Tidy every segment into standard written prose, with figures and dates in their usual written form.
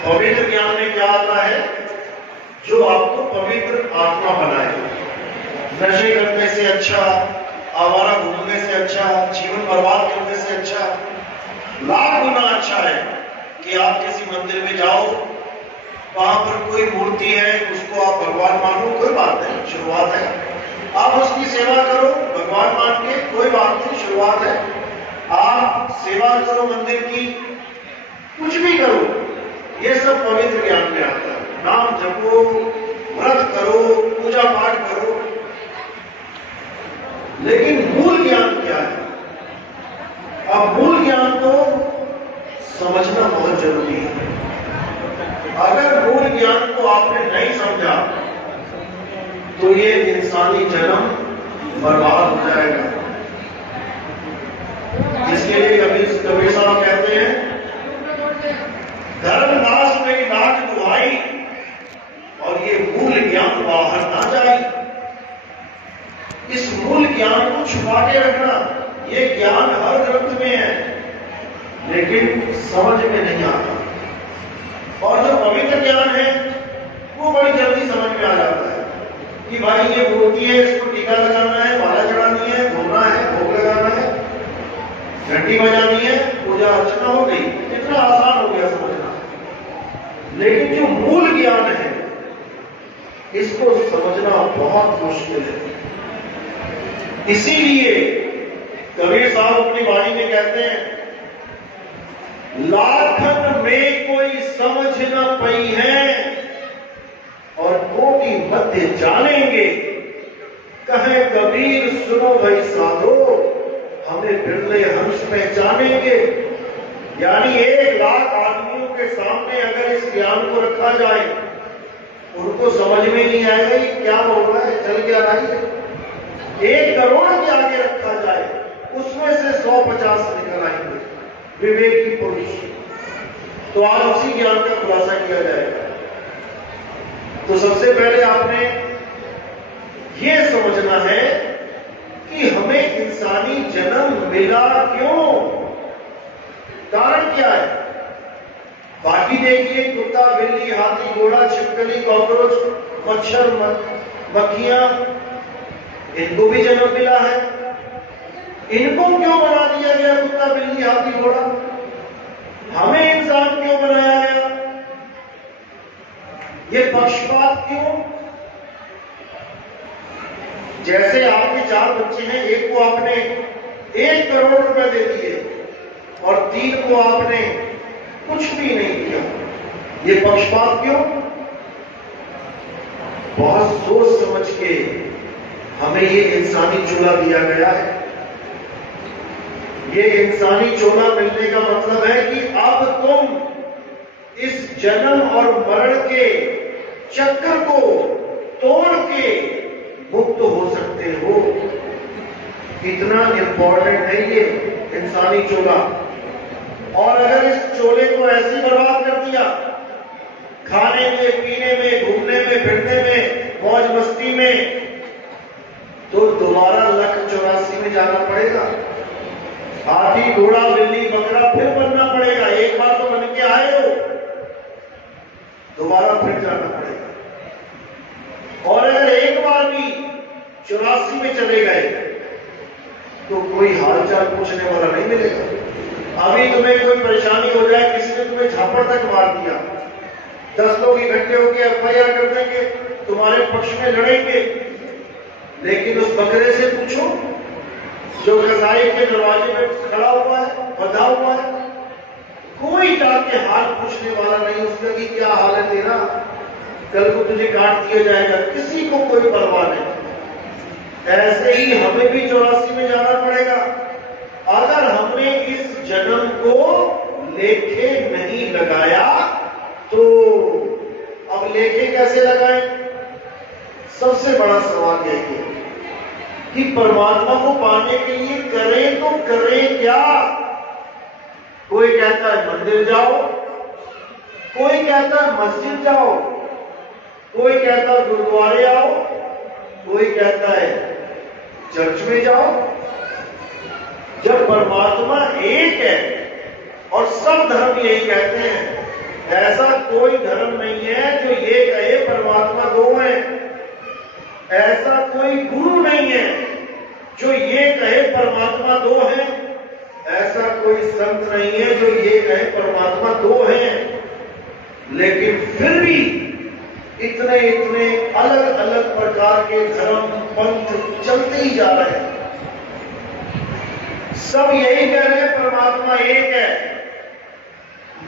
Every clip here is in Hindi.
पवित्र ज्ञान में क्या आता है? जो आपको पवित्र आत्मा बनाए। नशे करने से अच्छा, आवारा घूमने से अच्छा, जीवन बर्बाद करने से अच्छा, लाख गुना अच्छा है कि आप किसी मंदिर में जाओ, वहां पर कोई मूर्ति है, उसको आप भगवान मानो, कोई बात नहीं, शुरुआत है। आप उसकी सेवा करो भगवान मान के, कोई बात नहीं, शुरुआत है। आप सेवा करो मंदिर की, कुछ भी करो, ये सब पवित्र ज्ञान में आता है। नाम जपो, व्रत करो, पूजा पाठ करो, लेकिन मूल ज्ञान क्या है? अब मूल ज्ञान को समझना बहुत जरूरी है। अगर मूल ज्ञान को आपने नहीं समझा तो ये इंसानी जन्म बर्बाद हो जाएगा। इसके लिए कबीर साहब कहते हैं, धर्मदास मेरी नाक दुहाई और ये मूल ज्ञान बाहर ना जाए। इस मूल ज्ञान को छुपा के रखना, ये ज्ञान हर ग्रंथ में है लेकिन समझ में नहीं आता। और जो पवित्र ज्ञान है वो बड़ी जल्दी समझ में आ जाता है कि भाई ये मूर्ति है, इसको टीका लगाना है, माला चढ़ानी है, घूमना है, भोग लगाना है, घंटी बजानी है, पूजा अर्चना हो गई। इतना आसान हो गया समझना। लेकिन जो मूल ज्ञान है इसको समझना बहुत मुश्किल है। इसीलिए कबीर साहब अपनी वाणी में कहते हैं, लाखन में कोई समझ न पई है और कोटि मध्य जानेंगे, कहे कबीर सुनो भाई साधो, हमें बिरले हंस पहचानेंगे। यानी 1,00,000 आदमियों के सामने अगर इस ज्ञान को रखा जाए, उनको समझ में नहीं आएगा ये क्या बोल रहा है, चल क्या रहा है। 1 करोड़ के आगे रखा जाए, उसमें से 150 निकल आएंगे विवेकी पुरुष। तो आज उसी ज्ञान का खुलासा किया जाएगा। तो सबसे पहले आपने ये समझना है कि हमें इंसानी जन्म मिला क्यों, कारण क्या है। बाकी देखिए, कुत्ता, बिल्ली, हाथी, घोड़ा, छिपकली, कॉकरोच, मच्छर, मक्खियां, इनको भी जन्म मिला है। इनको क्यों बना दिया गया कुत्ता, बिल्ली, हाथी, घोड़ा? हमें इंसान क्यों बनाया गया? ये पक्षपात क्यों? जैसे आपके 4 बच्चे हैं, एक को आपने 1 करोड़ रुपए दे दिए और 3 को आपने कुछ भी नहीं दिया। ये पक्षपात क्यों? बहुत सोच समझ के हमें ये इंसानी चोला दिया गया है। ये इंसानी चोला मिलने का मतलब है कि अब तुम इस जन्म और मरण के चक्र को तोड़ के मुक्त हो सकते हो। इतना इंपॉर्टेंट है ये इंसानी चोला। और अगर इस चोले को ऐसे बर्बाद कर दिया, खाने में, पीने में, घूमने में, फिरने में, मौज मस्ती में, तो दोबारा 1,84 में जाना पड़ेगा। हाथी, घोड़ा, बिल्ली, बकरा फिर बनना पड़ेगा। एक बार तो बन के आए हो, दोबारा फिर जाना पड़ेगा। और अगर एक बार भी 84 में चले गए तो कोई हालचाल पूछने वाला नहीं मिलेगा। अभी तुम्हें कोई परेशानी हो जाए, किसी ने तुम्हें झापड़ तक मार दिया, 10 लोग इकट्ठे होकर FIR कर देंगे, तुम्हारे पक्ष में लड़ेंगे। लेकिन उस बकरे से पूछो जो कसाई के दरवाजे में खड़ा हुआ है, बंधा हुआ है, कोई जाके हाल पूछने वाला नहीं उसका कि क्या हाल है तेरा, कल को तुझे काट दिया जाएगा, किसी को कोई परवाह नहीं। ऐसे ही हमें भी 84 में जाना पड़ेगा। अगर हमने इस जन्म को लेखे नहीं लगाया तो अब लेखे कैसे लगाएं? सबसे बड़ा सवाल यही है कि परमात्मा को पाने के लिए करें तो करें क्या? कोई कहता है मंदिर जाओ, कोई कहता है मस्जिद जाओ, कोई कहता है गुरुद्वारे आओ, कोई कहता है चर्च में जाओ। जब परमात्मा एक है और सब धर्म यही कहते हैं ऐसा कोई धर्म नहीं है जो ये कहे परमात्मा दो है। ऐसा कोई गुरु नहीं है जो ये कहे परमात्मा दो है। ऐसा कोई संत नहीं है जो ये कहे परमात्मा दो है। लेकिन फिर भी इतने इतने अलग अलग प्रकार के धर्म पंथ चलते ही जा रहे हैं। सब यही कह रहे हैं परमात्मा एक है,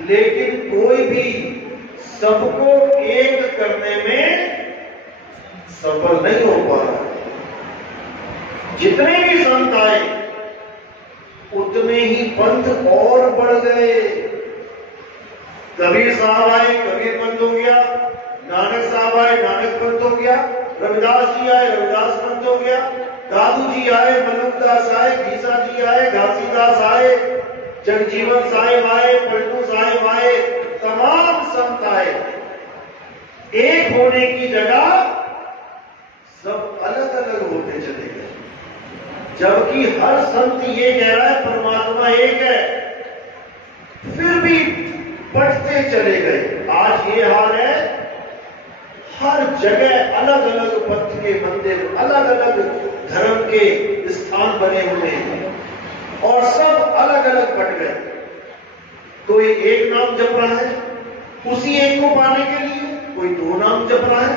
लेकिन कोई भी सबको एक करने में सफल नहीं हो पा रहा। जितने भी संत आए उतने ही पंथ और बढ़ गए। कबीर साहब आए, कबीर पंथ हो गया। नानक साहब आए, नानक पंथ हो गया। रविदास जी आए, रविदास पंथ हो गया। दादू जी आए, मलुकदास आए, घीसा जी आए, घासीदास आए, जगजीवन साहिब आए, पलटू साहिब आए, तमाम संत आए। एक होने की जगह सब अलग अलग होते चले गए। जबकि हर संत ये कह रहा है परमात्मा एक है, फिर भी बढ़ते चले गए। आज ये हाल है, हर जगह अलग अलग पंथ के मंदिर, अलग अलग धर्म के स्थान बने हुए हैं और सब अलग अलग बट गए। कोई एक नाम जप रहा है उसी एक को पाने के लिए, कोई दो नाम जप रहा है,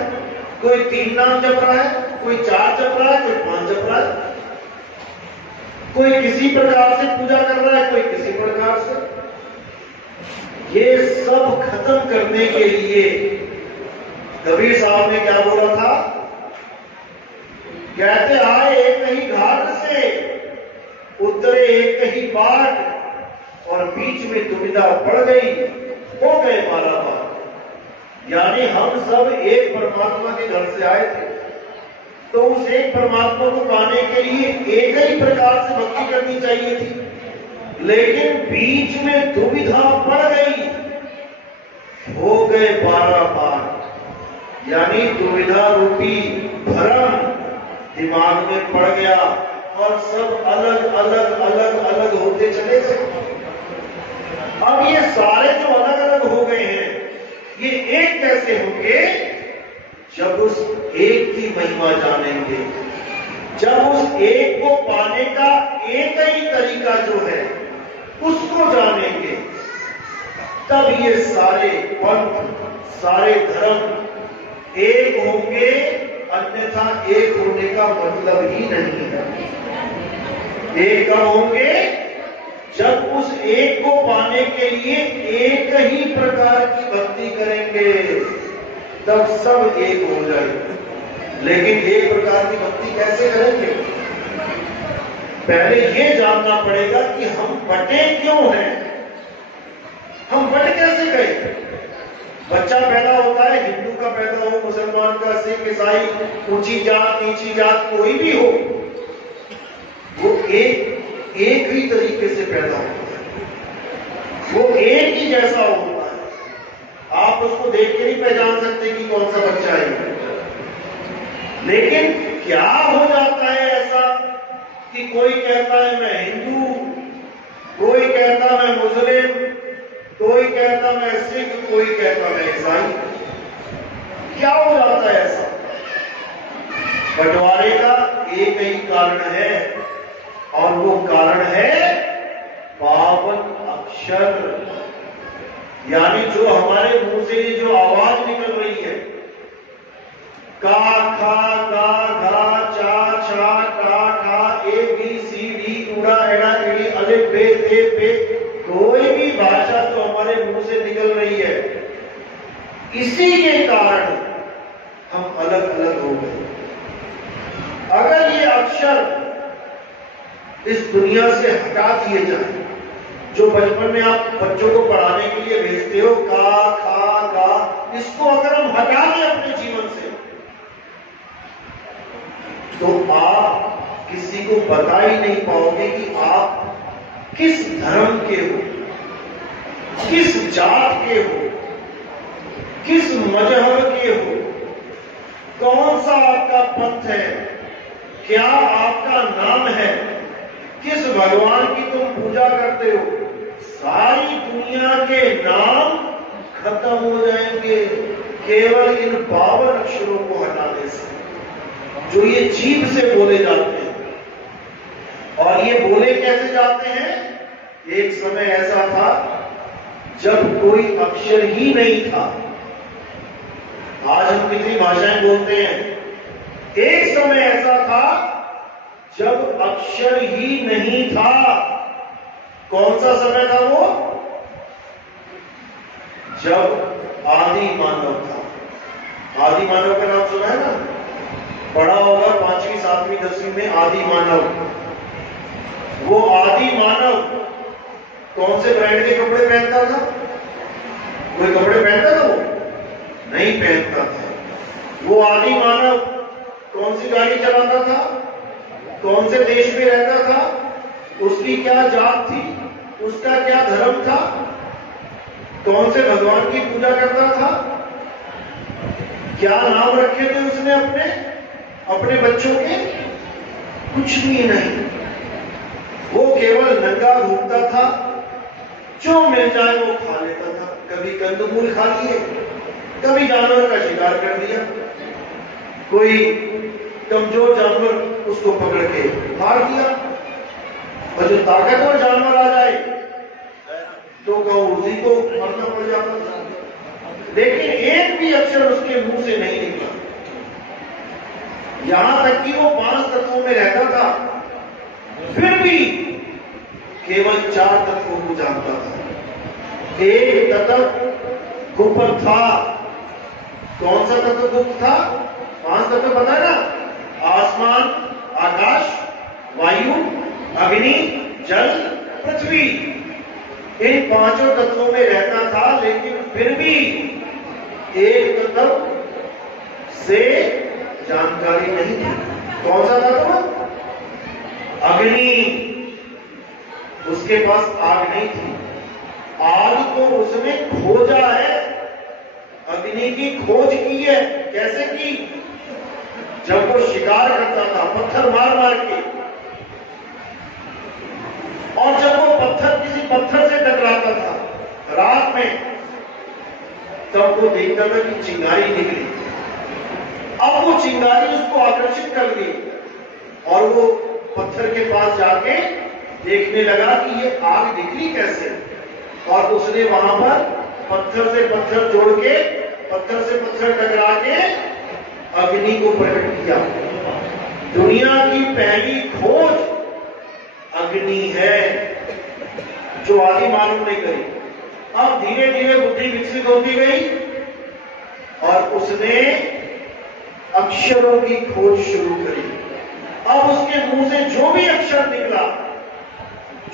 कोई तीन नाम जप रहा है, कोई चार जप रहा है, कोई पांच जप रहा है। कोई किसी प्रकार से पूजा कर रहा है, कोई किसी प्रकार से। ये सब खत्म करने के लिए कबीर साहब ने क्या बोला था? कहते आए एक ही घाट से, उतरे एक ही बाट, और बीच में दुविधा पड़ गई, हो गए बार। यानी हम सब एक परमात्मा के घर से आए थे, तो उस एक परमात्मा को पाने के लिए एक ही प्रकार से भक्ति करनी चाहिए थी, लेकिन बीच में दुविधा पड़ गई, हो गए 12 बार। यानी दुविधा रूपी भ्रम दिमाग में पड़ गया और सब अलग अलग अलग अलग होते चले गए। अब ये सारे जो अलग अलग हो गए हैं, ये एक कैसे होंगे? जब उस एक की महिमा जानेंगे, जब उस एक को पाने का एक ही तरीका जो है उसको जानेंगे, तब ये सारे पंथ, सारे धर्म एक होंगे। अन्यथा एक होने का मतलब ही नहीं है। एक कब होंगे? जब उस एक को पाने के लिए एक ही प्रकार की भक्ति करेंगे, तब सब एक हो जाएंगे। लेकिन एक प्रकार की भक्ति कैसे करेंगे? पहले ये जानना पड़ेगा कि हम बटे क्यों हैं, हम बट कैसे गए। बच्चा पैदा होता है, हिंदू का पैदा हो, मुसलमान का, सिख, ईसाई, ऊंची जात नीची जात कोई भी हो, वो एक ही तरीके से पैदा होता है, वो एक ही जैसा होता है। आप उसको देख के नहीं पहचान सकते कि कौन सा बच्चा है। लेकिन क्या हो जाता है ऐसा कि कोई कहता है मैं हिंदू, कोई कहता मैं मुस्लिम, कोई कहता मैं सिख, कोई कहता मैं ईसाई। क्या हो जाता है ऐसा? बंटवारे का एक ही कारण है, और वो कारण है पावन अक्षर। यानी जो हमारे मुंह से जो आवाज निकल रही है, का, खा, गा, घा, चा, छा, टा, ठा, ए, बी, सी, डी, उड़ा, एड़ा, एड़ी, अलिफ, बे, ते, पे, कोई भी भाषा तो हमारे मुंह से निकल रही है, इसी के कारण हम अलग अलग हो गए। अगर ये अक्षर इस दुनिया से हटा दिए जाए, जो बचपन में आप बच्चों को पढ़ाने के लिए भेजते हो, का, खा, गा, इसको अगर हम हटा दें अपने जीवन से, तो आप किसी को बता ही नहीं पाओगे कि आप किस धर्म के हो, किस जात के हो, किस मजहब के हो, कौन सा आपका पंथ है, क्या आपका नाम है, किस भगवान की तुम पूजा करते हो। सारी दुनिया के नाम खत्म हो जाएंगे केवल इन 52 अक्षरों को हटाने से, जो ये जीभ से बोले जाते हैं। और ये बोले कैसे जाते हैं? एक समय ऐसा था जब कोई अक्षर ही नहीं था। आज हम कितनी भाषाएं बोलते हैं, एक समय ऐसा था जब अक्षर ही नहीं था। कौन सा समय था वो? जब आदि मानव था। आदि मानव का नाम सुना है ना? पढ़ा होगा 5वीं 7वीं 10वीं में आदि मानव। वो आदि मानव कौन से ब्रांड के कपड़े पहनता था? कोई कपड़े पहनता था? वो नहीं पहनता था। वो आदि मानव कौन सी गाड़ी चलाता था? कौन से देश में रहता था? उसकी क्या जात थी? उसका क्या धर्म था? कौन से भगवान की पूजा करता था? क्या नाम रखे थे उसने अपने बच्चों के? कुछ भी नहीं। वो केवल नंगा घूमता था, जो मिल जाए वो खा लेता था। कभी कंदमूल खा लिए, कभी जानवर का शिकार कर दिया, कोई कमजोर जानवर उसको पकड़ के मार दिया, और जो ताकतवर जानवर आ जाए तो उसी को मरना पड़ जाता था। लेकिन एक भी अक्षर उसके मुंह से नहीं निकला। यहां तक कि वो 5 तत्वों में रहता था, फिर भी केवल 4 तत्वों को जानता था। एक तत्व गुप्त था। कौन सा तत्व गुप्त था? 5 तत्व पता है ना? आसमान, आकाश, वायु, अग्नि, जल, पृथ्वी। इन 5 तत्वों में रहता था, लेकिन फिर भी एक तत्व से जानकारी नहीं थी। कौन सा तत्व? अग्नि। उसके पास आग नहीं थी। आग को उसने खोजा है, अग्नि की खोज की है। कैसे की? जब वो शिकार करता था पत्थर मार मार के, और जब वो किसी पत्थर से टकराता था रात में, तब वो देखता था कि चिंगारी निकली। अब वो चिंगारी उसको आकर्षित कर दी, और वो पत्थर के पास जाके देखने लगा कि ये आग निकली कैसे। और उसने वहां पर पत्थर से पत्थर जोड़ के, पत्थर से पत्थर टकरा के अग्नि को प्रकट किया। दुनिया की पहली खोज अग्नि है, जो आदि मानव ने करी। अब धीरे धीरे बुद्धि विकसित होती गई, और उसने अक्षरों की खोज शुरू करी। अब उसके मुंह से जो भी अक्षर निकला,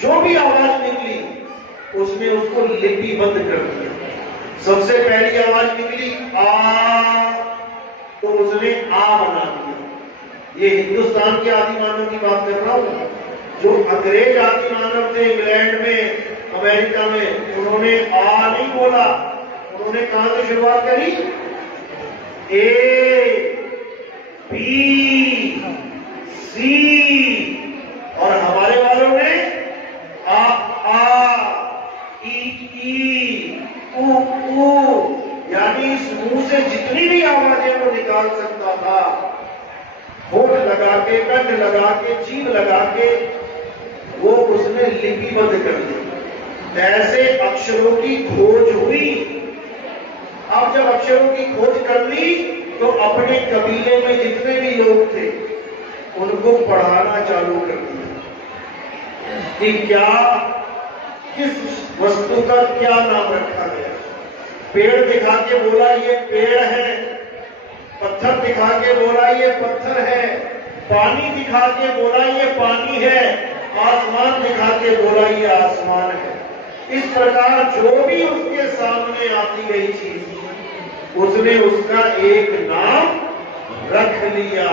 जो भी आवाज निकली, उसने उसको लिपिबद्ध कर दिया। सबसे पहली आवाज निकली आ, तो उसने आ बना दिया। ये हिंदुस्तान के आदि मानव की बात कर रहा हूं। जो अंग्रेज आदि मानव थे इंग्लैंड में, अमेरिका में, उन्होंने आ नहीं बोला। उन्होंने कहां से शुरुआत करी? ए, बी, सी। और हमारे वालों ने आ, ई, उ। यानी इस मुंह से जितनी भी आवाजें वो निकाल सकता था, होठ लगा के, कंठ लगा के, जीभ लगा के, वो उसने लिपिबद्ध कर दी। ऐसे अक्षरों की खोज हुई। अब जब अक्षरों की खोज कर ली, तो अपने कबीले में जितने भी लोग थे, उनको पढ़ाना चालू कर दिया कि किस वस्तु का क्या नाम रखा गया। पेड़ दिखा के बोला ये पेड़ है, पत्थर दिखा के बोला ये पत्थर है, पानी दिखा के बोला ये पानी है, आसमान दिखा के बोला ये आसमान है। इस प्रकार जो भी उसके सामने आती गई चीज, उसने उसका एक नाम रख लिया।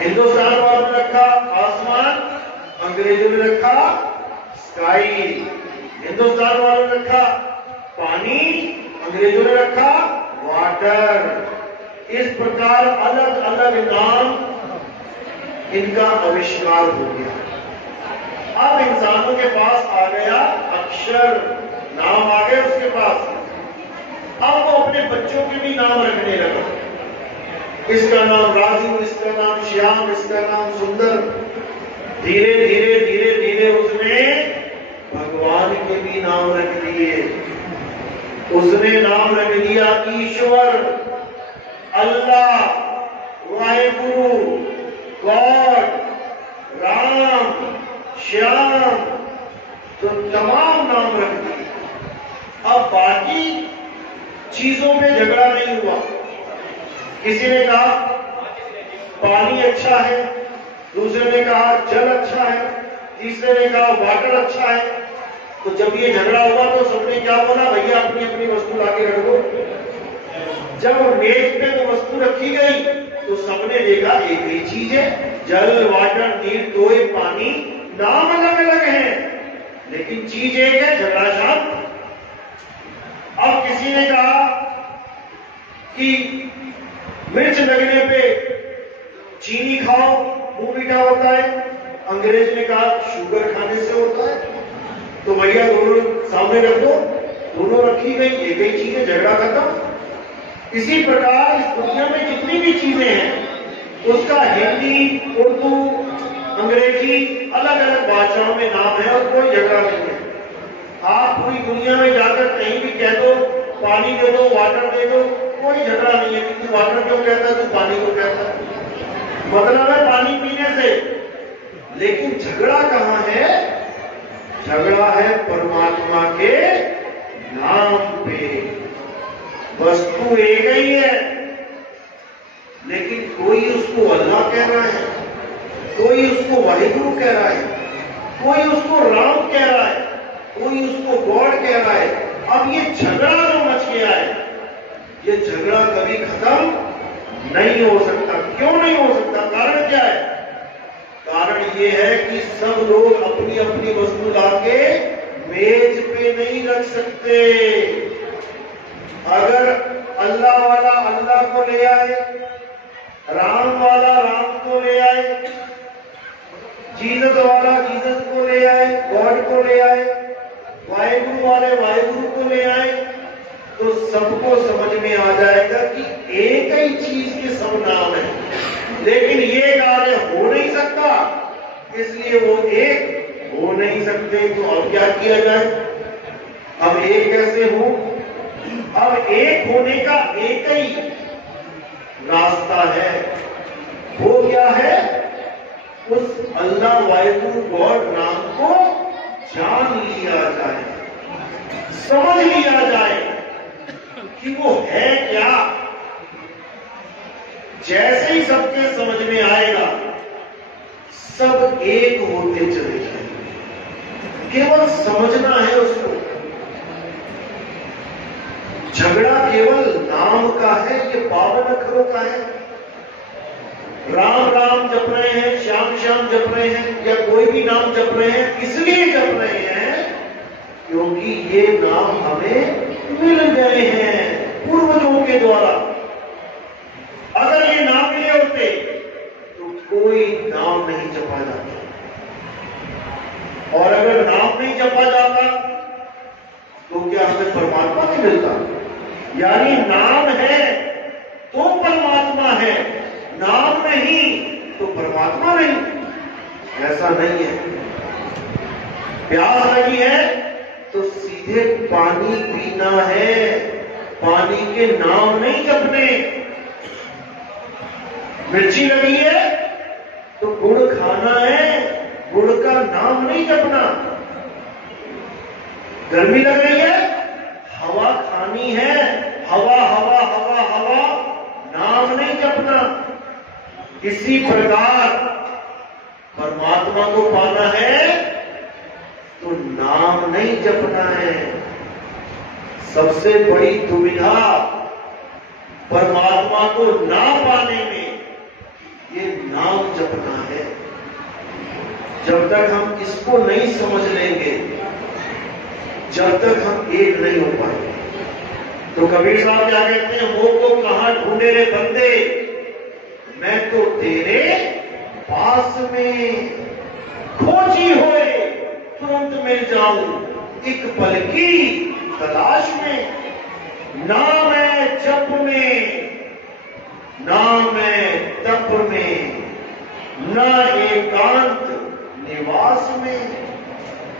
हिंदुस्तान वालों ने रखा आसमान, अंग्रेजों ने रखा स्काई। हिंदुस्तान वालों ने रखा पानी, अंग्रेजों ने रखा वाटर। इस प्रकार अलग अलग नाम इनका आविष्कार हो गया। अब इंसानों के पास आ गया अक्षर, नाम आ गए उसके पास। अब वो अपने बच्चों के भी नाम रखने लगा। इसका नाम राजू, इसका नाम श्याम, इसका नाम सुंदर। धीरे धीरे धीरे धीरे उसने भगवान के भी नाम रख दिए। उसने नाम रख दिया ईश्वर, अल्लाह, वाहेगुरु, गॉड, राम, श्याम, तो तमाम नाम रख दिए। अब बाकी चीजों में झगड़ा नहीं हुआ। किसी ने कहा पानी अच्छा है, दूसरे ने कहा जल अच्छा है, तीसरे ने कहा वाटर अच्छा है। तो जब ये झगड़ा हुआ तो सबने क्या बोला, भैया अपनी अपनी वस्तु लाके रख दो। जब मेज पे वो वस्तु रखी गई तो सबने देखा एक ही चीज है, जल, वाटर, नीर, दो एक पानी, नाम अलग अलग है लेकिन चीज एक है, झगड़ा शांत। अब किसी ने कहा कि मिर्च लगने पे चीनी खाओ, मुंह मीठा होता है। अंग्रेज ने कहा शुगर खाने से होता है। तो भैया दोनों सामने रख दो, दोनों रखी गई, एक ही चीज है, झगड़ा खत्म। इसी प्रकार इस दुनिया में जितनी भी चीजें हैं उसका हिंदी, उर्दू, अंग्रेजी अलग अलग भाषाओं में नाम है और कोई झगड़ा नहीं है। आप पूरी दुनिया में जाकर कहीं भी कह दो पानी दे दो, वाटर दे दो, कोई झगड़ा नहीं है कि तू वाटर क्यों कहता है, तू पानी क्यों कहता है। मतलब है पानी पीने से। लेकिन झगड़ा कहां है? झगड़ा है परमात्मा के नाम पे। वस्तु एक ही है लेकिन कोई उसको अल्लाह कह रहा है, कोई उसको वाहिगुरु कह रहा है, कोई उसको राम कह रहा है, कोई उसको गॉड कह रहा है। अब ये झगड़ा जो मच गया है, ये झगड़ा कभी खत्म नहीं हो सकता। क्यों नहीं हो सकता? कारण क्या है? कारण ये है कि सब लोग अपनी अपनी वस्तु लाके मेज पे नहीं रख सकते। अगर अल्लाह वाला अल्लाह को ले आए, राम वाला राम को ले आए, जीसस वाला जीसस को ले आए, गॉड को ले आए, वाहेगुरु वाले वाहेगुरु को ले आए, तो सबको समझ में आ जाएगा कि एक ही चीज के सब नाम है। लेकिन ये कार्य हो नहीं सकता, इसलिए वो एक हो नहीं सकते। तो अब क्या किया जाए? अब एक कैसे हो? अब एक होने का एक ही रास्ता है। वो क्या है? उस अल्लाह, वाहिगुरु, गॉड नाम को जान लिया जाए, समझ लिया जाए कि वो है क्या। जैसे ही सबके समझ में आएगा सब एक होते चले जाएंगे। केवल समझना है उसको। झगड़ा केवल नाम का है, ये 52 अक्षरों का है। राम राम जप रहे हैं, श्याम श्याम जप रहे हैं, या कोई भी नाम जप रहे हैं, इसलिए जप रहे हैं क्योंकि ये नाम हमें मिल गए हैं पूर्वजों के द्वारा। अगर ये नाम मिले होते तो कोई नाम नहीं जपा जाता, और अगर नाम नहीं जपा जाता तो क्या हमें परमात्मा नहीं मिलता? यानी नाम है तो परमात्मा है, नाम नहीं तो परमात्मा नहीं। ऐसा नहीं है। प्यास लगी है तो सीधे पानी पीना है, पानी के नाम नहीं जपने। मिर्ची लगी है तो गुड़ खाना है, गुड़ का नाम नहीं जपना। गर्मी लग रही है, हवा खानी है, हवा हवा हवा हवा, नाम नहीं जपना। इसी प्रकार परमात्मा को पाना है तो नाम नहीं जपना है। सबसे बड़ी दुविधा परमात्मा को ना पाने में ये नाम जपना है। जब तक हम इसको नहीं समझ लेंगे, जब तक हम एक नहीं हो पाएंगे। तो कबीर साहब क्या कहते हैं? वो को कहां ढूंढे रे बंदे, मैं तो तेरे पास में खोजी होए तुरंत मिल जाऊं, एक पल की तलाश में। नाम है जप में, नाम है तप में, न एकांत निवास में।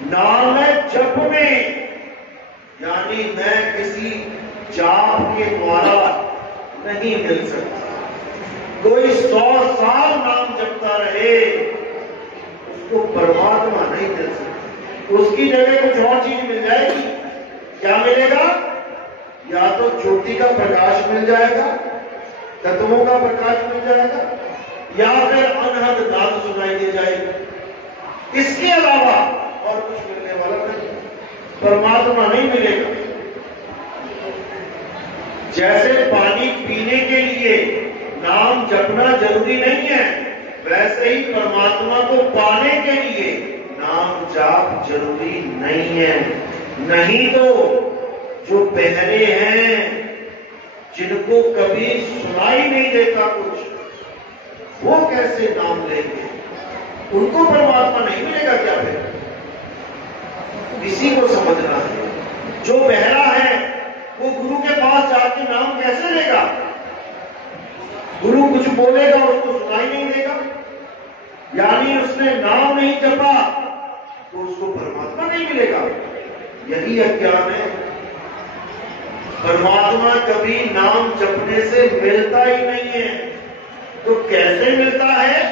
नाम है जप में, यानी मैं किसी जाप के द्वारा नहीं मिल सकता। कोई 100 साल नाम जपता रहे, उसको परमात्मा नहीं मिल सकता। उसकी जगह कुछ और चीज मिल जाएगी। क्या मिलेगा? या तो ज्योति का प्रकाश मिल जाएगा, तत्वों का प्रकाश मिल जाएगा, या फिर अनहद नाद सुनाई दे जाएगी। इसके अलावा और कुछ मिलने वाला नहीं, परमात्मा नहीं मिलेगा। जैसे पानी पीने के लिए नाम जपना जरूरी नहीं है, वैसे ही परमात्मा को पाने के लिए नाम जाप जरूरी नहीं है। नहीं तो जो बहरे हैं, जिनको कभी सुनाई नहीं देता कुछ, वो कैसे नाम लेंगे? उनको परमात्मा नहीं मिलेगा क्या? फिर इसी को समझना है। जो बहरा है वो गुरु के पास जाके नाम कैसे लेगा? गुरु कुछ बोलेगा, उसको सुनाई नहीं देगा, यानी उसने नाम नहीं जपा, तो उसको परमात्मा नहीं मिलेगा। यही अज्ञान है। परमात्मा कभी नाम जपने से मिलता ही नहीं है। तो कैसे मिलता है?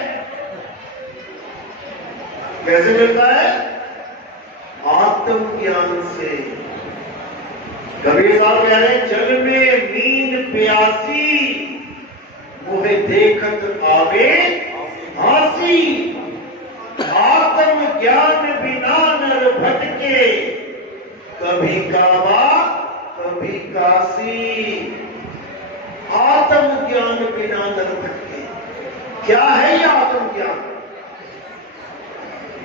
कैसे मिलता है? आत्मज्ञान से। कबीर साहब कह रहे हैं, जल में नींद प्यासी, मुझे देखत आवे हासी। आत्म ज्ञान बिना नर भटके, कभी काबा कभी काशी। आत्म ज्ञान बिना नर भटके। क्या है यह आत्म ज्ञान?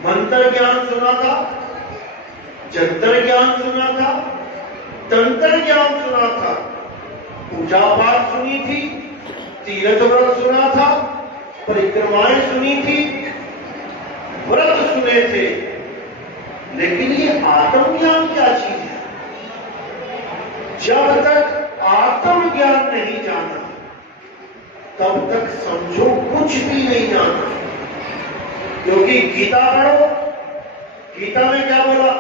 मंत्र ज्ञान सुना था, जंतर ज्ञान सुना था, तंत्र ज्ञान सुना था, पूजा पाठ सुनी थी, तीर्थ व्रत सुना था, परिक्रमाएं सुनी थी, व्रत सुने थे, लेकिन ये आत्मज्ञान क्या चीज है? जब तक आत्मज्ञान नहीं जाना, तब तक समझो कुछ भी नहीं जाना। क्योंकि गीता पढ़ो, गीता में क्या बोला?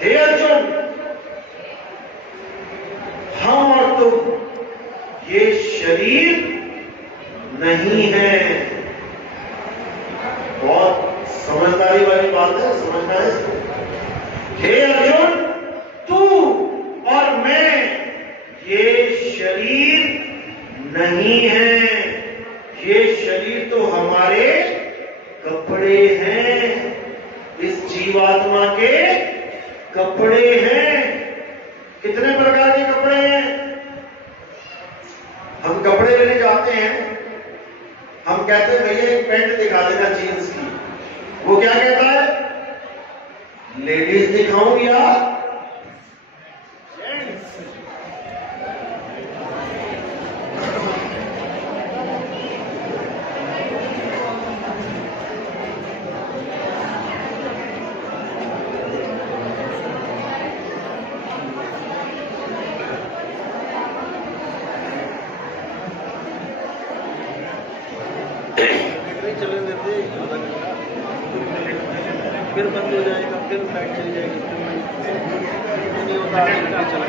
हे अर्जुन, हम और तुम ये शरीर नहीं है। बहुत समझदारी वाली बात है, समझना है इसको। हे अर्जुन, तू और मैं ये शरीर नहीं है। ये शरीर तो हमारे कपड़े हैं, इस जीवात्मा के कपड़े हैं। कितने प्रकार के कपड़े हैं? हम कपड़े लेने जाते हैं, हम कहते हैं भैया एक पैंट दिखा देना जींस की। वो क्या कहता है? लेडीज दिखाऊं या जेंट्स? चले देते फिर बंद हो जाएगा, फिर लाइट चली जाएगी, फिर नहीं होता, चला